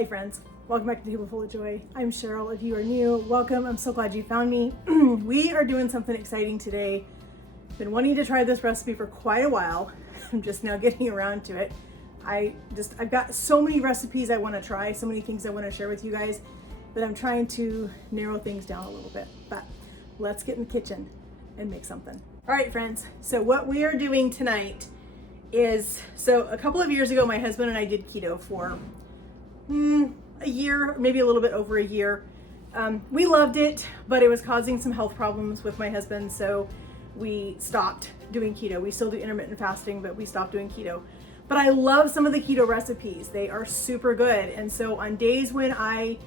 Hi friends, welcome back to Table Full of Joy. I'm Cheryl. If you are new, welcome. I'm so glad you found me. We are doing something exciting today. Been wanting to try this recipe for quite a while. I'm just now getting around to it. I've got so many recipes I want to try, so many things I want to share with you guys that I'm trying to narrow things down a little bit. But let's get in the kitchen and make something. All right, friends. So what we are doing tonight is, so a couple of years ago, my husband and I did keto for a year, maybe a little bit over a year. We loved it, but it was causing some health problems with my husband, so we stopped doing keto. We still do intermittent fasting, but we stopped doing keto. But I love some of the keto recipes. They are super good. And so on days when I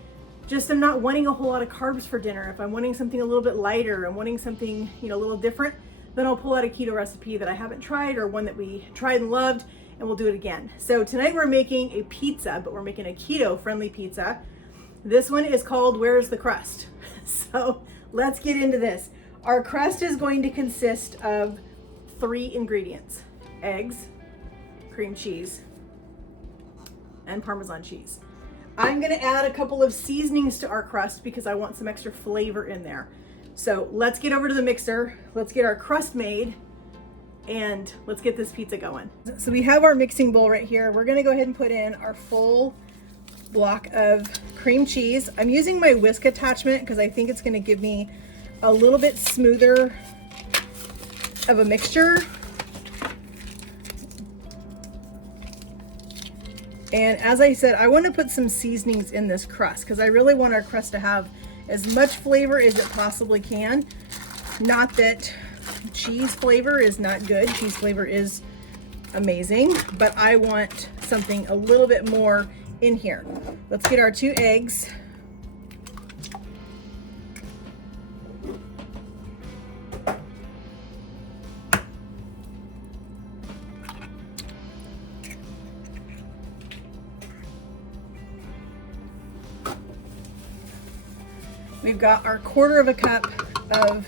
just am not wanting a whole lot of carbs for dinner, if I'm wanting something a little bit lighter, I'm wanting something, a little different, then I'll pull out a keto recipe that I haven't tried or one that we tried and loved, and we'll do it again. So tonight we're making a pizza, but we're making a keto friendly pizza. This one is called Where's the Crust? So let's get into this. Our crust is going to consist of 3 ingredients: eggs, cream cheese, and Parmesan cheese. I'm gonna add a couple of seasonings to our crust because I want some extra flavor in there. So let's get over to the mixer. Let's get our crust made and let's get this pizza going. So we have our mixing bowl right here. We're gonna go ahead and put in our full block of cream cheese. I'm using my whisk attachment because I think it's gonna give me a little bit smoother of a mixture. And as I said, I want to put some seasonings in this crust because I really want our crust to have as much flavor as it possibly can. Not that cheese flavor is not good. Cheese flavor is amazing, but I want something a little bit more in here. Let's get our 2 eggs. We've got our 1/4 cup of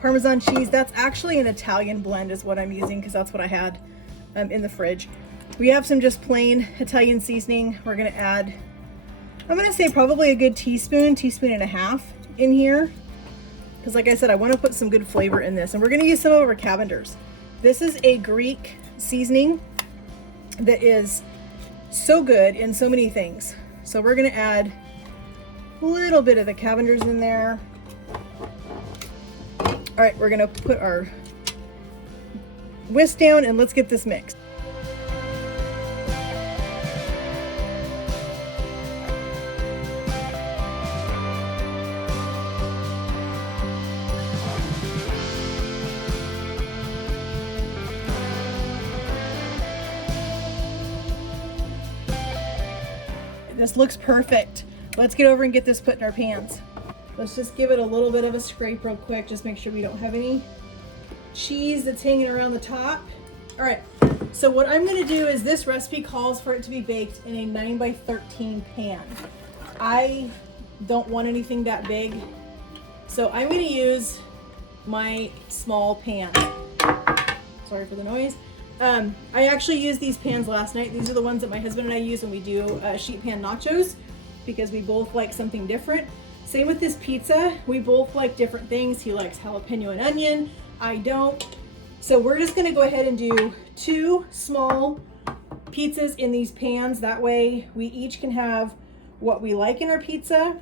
Parmesan cheese. That's actually an Italian blend is what I'm using because that's what I had in the fridge. We have some just plain Italian seasoning. We're gonna add, I'm gonna say probably a good teaspoon and a half in here. Because like I said, I wanna put some good flavor in this. And we're gonna use some of our Cavenders. This is a Greek seasoning that is so good in so many things. So we're gonna add a little bit of the Cavenders in there. All right, we're gonna put our whisk down and let's get this mixed. This looks perfect. Let's get over and get this put in our pans. Let's just give it a little bit of a scrape real quick. Just make sure we don't have any cheese that's hanging around the top. All right, so what I'm gonna do is this recipe calls for it to be baked in a 9x13 pan. I don't want anything that big, so I'm gonna use my small pan. Sorry for the noise. I actually used these pans last night. These are the ones that my husband and I use when we do sheet pan nachos because we both like something different. Same with this pizza. We both like different things. He likes jalapeno and onion. I don't. So we're just gonna go ahead and do 2 small pizzas in these pans. That way we each can have what we like in our pizza.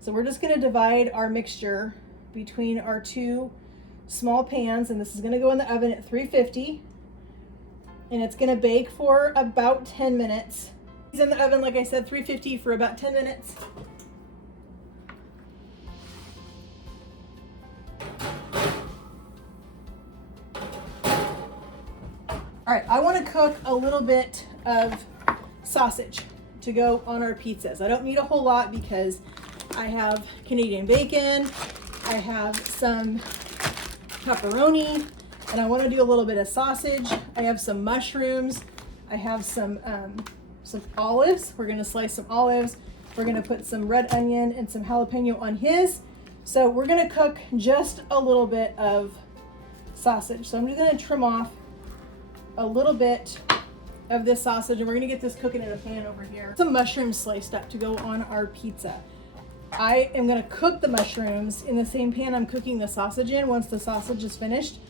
So we're just gonna divide our mixture between our 2 small pans, and this is gonna go in the oven at 350, and it's gonna bake for about 10 minutes. It's in the oven, like I said, 350 for about 10 minutes. All right, I wanna cook a little bit of sausage to go on our pizzas. I don't need a whole lot because I have Canadian bacon, I have some pepperoni, and I want to do a little bit of sausage. I have some mushrooms. I have some olives. We're going to slice some olives. We're going to put some red onion and some jalapeno on his. So we're going to cook just a little bit of sausage. So I'm just going to trim off a little bit of this sausage, and we're gonna get this cooking in a pan over here. Some mushrooms sliced up to go on our pizza. I am gonna cook the mushrooms in the same pan I'm cooking the sausage in. Once the sausage is finished,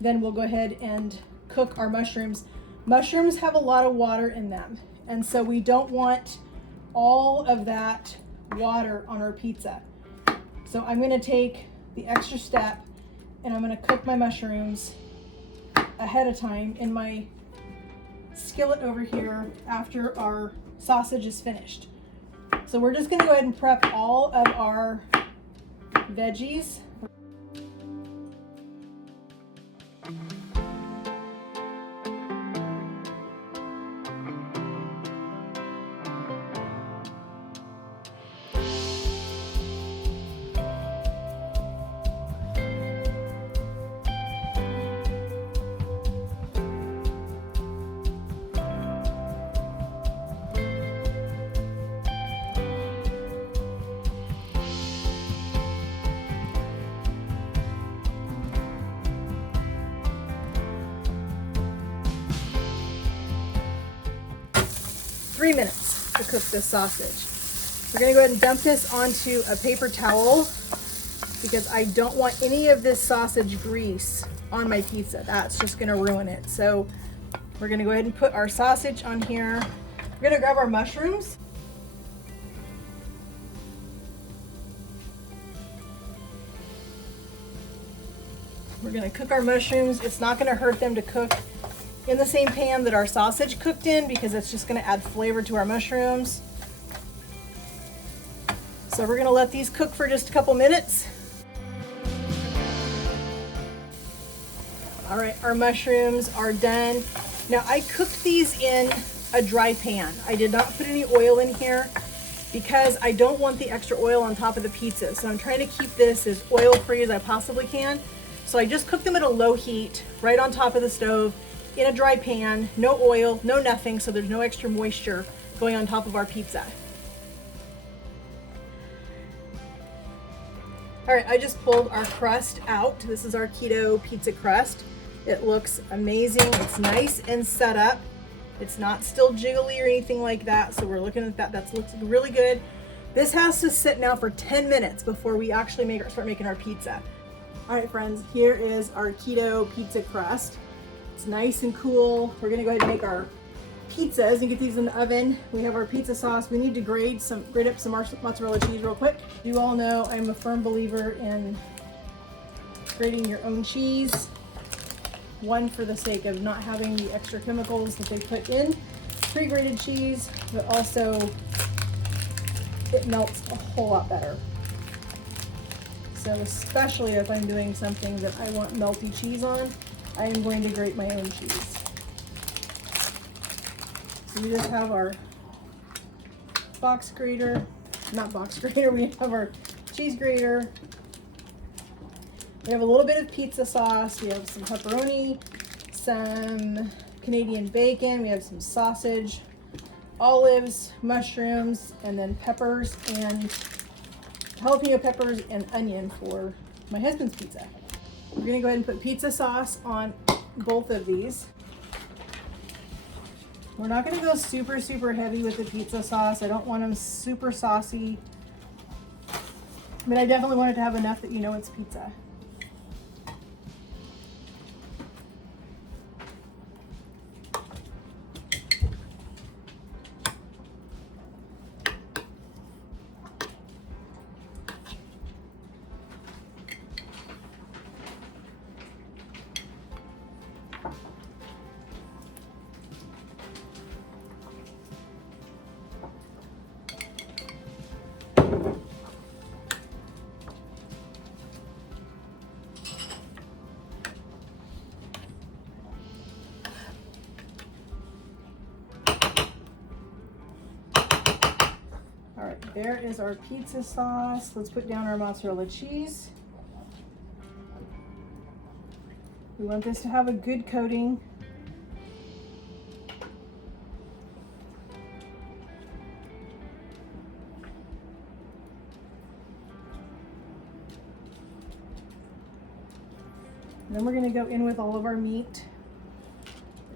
then we'll go ahead and cook our mushrooms. Mushrooms have a lot of water in them, and so we don't want all of that water on our pizza. So I'm gonna take the extra step and I'm gonna cook my mushrooms ahead of time in my skillet over here after our sausage is finished. So we're just gonna go ahead and prep all of our veggies. 3 minutes to cook this sausage. We're gonna go ahead and dump this onto a paper towel because I don't want any of this sausage grease on my pizza. That's just gonna ruin it. So we're gonna go ahead and put our sausage on here. We're gonna grab our mushrooms. We're gonna cook our mushrooms. It's not gonna hurt them to cook in the same pan that our sausage cooked in because it's just gonna add flavor to our mushrooms. So we're gonna let these cook for just a couple minutes. All right, our mushrooms are done. Now I cooked these in a dry pan. I did not put any oil in here because I don't want the extra oil on top of the pizza. So I'm trying to keep this as oil-free as I possibly can. So I just cooked them at a low heat, right on top of the stove, in a dry pan, no oil, no nothing, so there's no extra moisture going on top of our pizza. All right, I just pulled our crust out. This is our keto pizza crust. It looks amazing. It's nice and set up. It's not still jiggly or anything like that, so we're looking at that. That looks really good. This has to sit now for 10 minutes before we actually start making our pizza. All right, friends, here is our keto pizza crust. It's nice and cool. We're gonna go ahead and make our pizzas and get these in the oven. We have our pizza sauce. We need to grate up some mozzarella cheese real quick. You all know I'm a firm believer in grating your own cheese. One, for the sake of not having the extra chemicals that they put in pre-grated cheese, but also it melts a whole lot better. So especially if I'm doing something that I want melty cheese on, I am going to grate my own cheese. So we just have our box grater, not box grater, we have our cheese grater. We have a little bit of pizza sauce. We have some pepperoni, some Canadian bacon. We have some sausage, olives, mushrooms, and then peppers and jalapeno peppers and onion for my husband's pizza. We're gonna go ahead and put pizza sauce on both of these. We're not gonna go super, super heavy with the pizza sauce. I don't want them super saucy, but I definitely want it to have enough that you know it's pizza. All right, there is our pizza sauce. Let's put down our mozzarella cheese. We want this to have a good coating. And then we're gonna go in with all of our meat.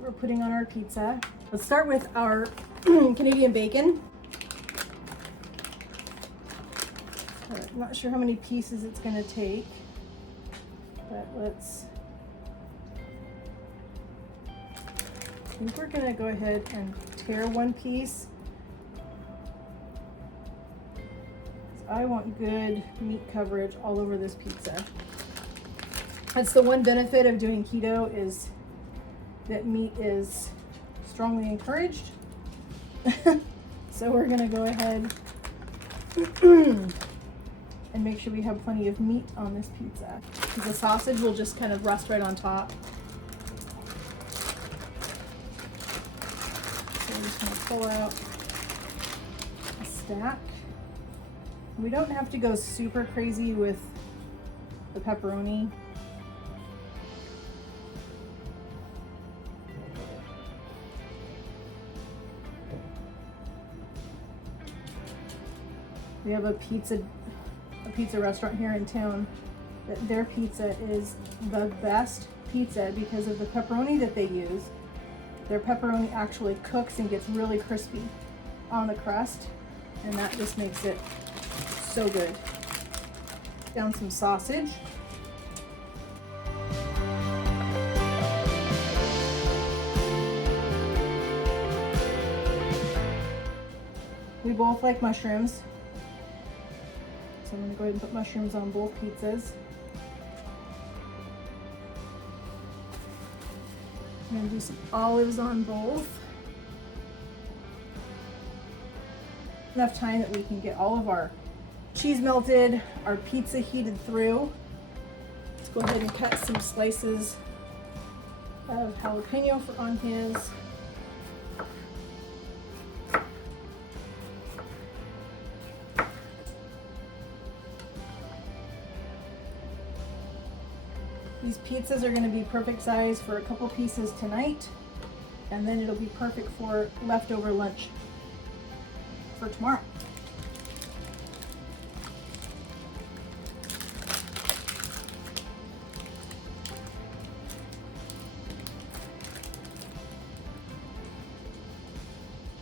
we're putting on our pizza. Let's start with our Canadian bacon. I'm not sure how many pieces it's going to take, but I think we're going to go ahead and tear one piece. I want good meat coverage all over this pizza. That's the one benefit of doing keto, is that meat is strongly encouraged. So we're gonna go ahead and make sure we have plenty of meat on this pizza, because the sausage will just kind of rust right on top. So we're just gonna pull out a stack. We don't have to go super crazy with the pepperoni. We have a pizza restaurant here in town that their pizza is the best pizza because of the pepperoni that they use. Their pepperoni actually cooks and gets really crispy on the crust, and that just makes it so good. Down some sausage. We both like mushrooms, so I'm going to go ahead and put mushrooms on both pizzas. I'm going to do some olives on both. Enough time that we can get all of our cheese melted, our pizza heated through. Let's go ahead and cut some slices of jalapeno on his. These pizzas are going to be perfect size for a couple pieces tonight, and then it'll be perfect for leftover lunch for tomorrow.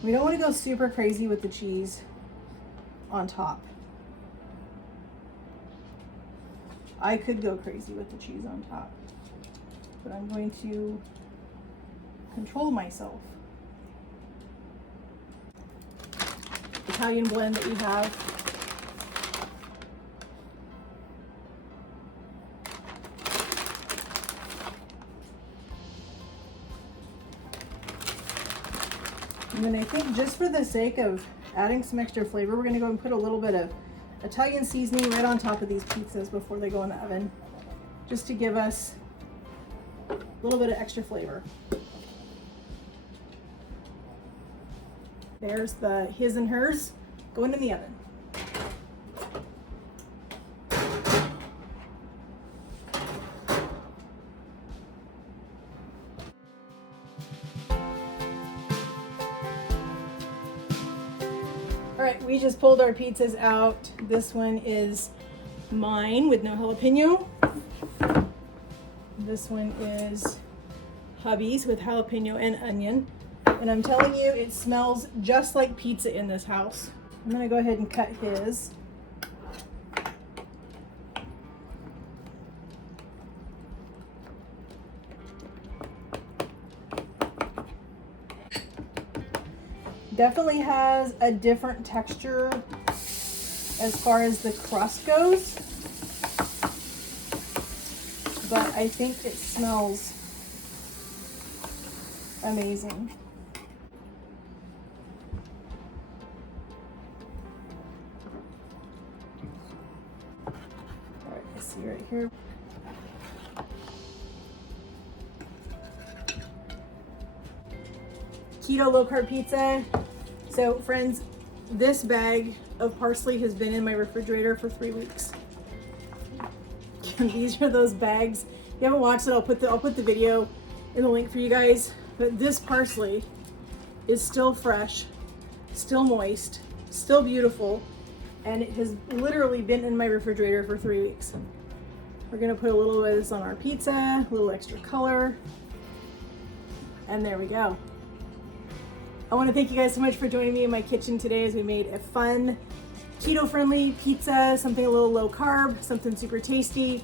We don't want to go super crazy with the cheese on top. I could go crazy with the cheese on top, but I'm going to control myself. Italian blend that we have. And then I think, just for the sake of adding some extra flavor, we're going to go and put a little bit of Italian seasoning right on top of these pizzas before they go in the oven, just to give us a little bit of extra flavor. There's the his and hers going in the oven. All right, we just pulled our pizzas out. This one is mine with no jalapeno. This one is hubby's with jalapeno and onion. And I'm telling you, it smells just like pizza in this house. I'm gonna go ahead and cut his. Definitely has a different texture as far as the crust goes, but I think it smells amazing. All right, I see right here. Keto low carb pizza. So friends, this bag of parsley has been in my refrigerator for 3 weeks. These are those bags. If you haven't watched it, I'll put the video in the link for you guys. But this parsley is still fresh, still moist, still beautiful, and it has literally been in my refrigerator for 3 weeks. We're gonna put a little bit of this on our pizza, a little extra color. And there we go. I want to thank you guys so much for joining me in my kitchen today as we made a fun, keto-friendly pizza, something a little low carb, something super tasty.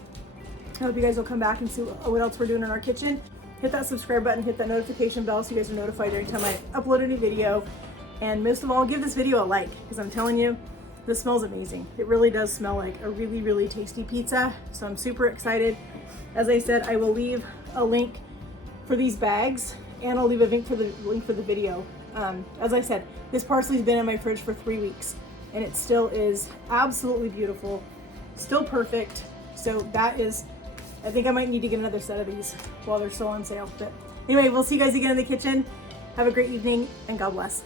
I hope you guys will come back and see what else we're doing in our kitchen. Hit that subscribe button, hit that notification bell so you guys are notified every time I upload a new video. And most of all, give this video a like, because I'm telling you, this smells amazing. It really does smell like a really, really tasty pizza. So I'm super excited. As I said, I will leave a link for these bags, and I'll leave a link for the video. As I said, this parsley's been in my fridge for 3 weeks, and it still is absolutely beautiful, still perfect. So that is, I think I might need to get another set of these while they're still on sale. But anyway, we'll see you guys again in the kitchen. Have a great evening, and God bless.